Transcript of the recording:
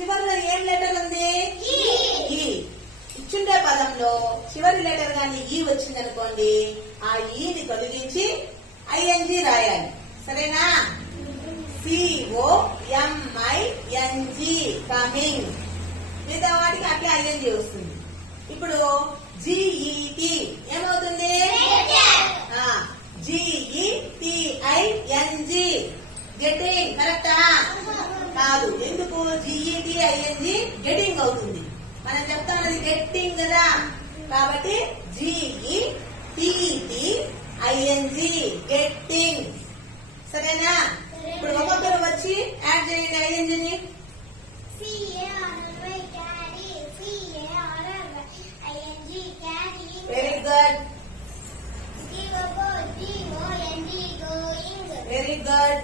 చివరిలో ఏం లెటర్ ఉంది? ఈ. ఇచ్చుండే పదంలో చివరి లెటర్ గాని ఈ వచ్చిందనుకోండి, ఆ ఈని తొలగించి ఐఎన్జి రాయాలి. సరేనా? COMING coming. మిగతా వాటికి అట్లే ఐఎన్జి వస్తుంది. ఇప్పుడు GET ఏమవుతుంది? GETING getting. కరెక్టా? కాదు. ఎందుకు? GETING గెటింగ్ అవుతుంది. మనం చెప్తామది గెట్టింగ్ కదా, కాబట్టి GETTING గెట్టింగ్. సరేనా? ఇప్పుడు ఒక్కొక్కరు వచ్చి యాడ్ చేయండి ఐఎన్జిని. Very good, very good.